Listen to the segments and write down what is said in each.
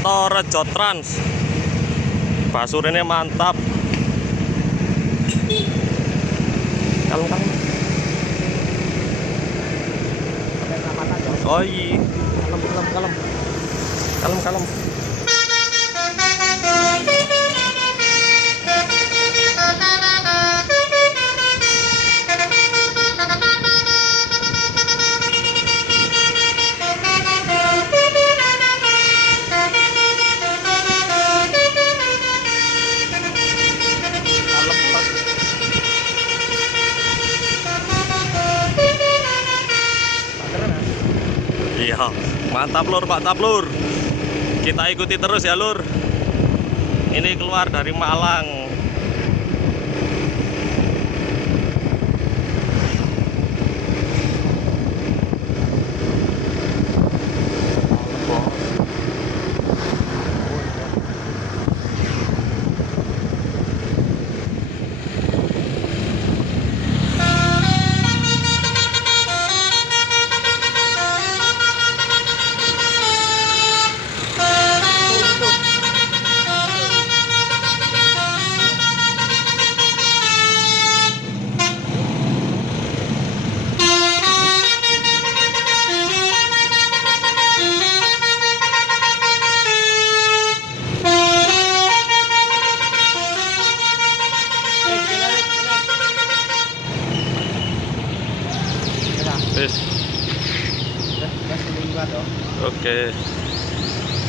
Torejo Trans. Basurinnya mantap. Kalem. Oh iya. Kalem. Iya, mantap lur, mantap lur. Kita ikuti terus ya lur. Ini keluar dari Malang. Oke.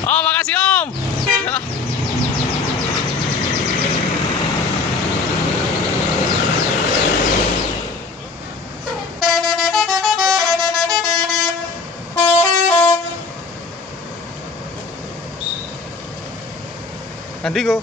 Oh, makasih Om. Ya. Nanti go.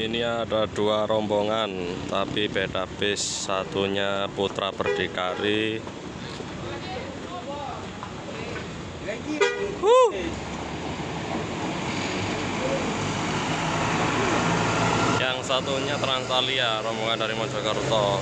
Ini ada dua rombongan, tapi beda bis. Satunya Putra Berdikari. Yang satunya Transalia, rombongan dari Mojokerto.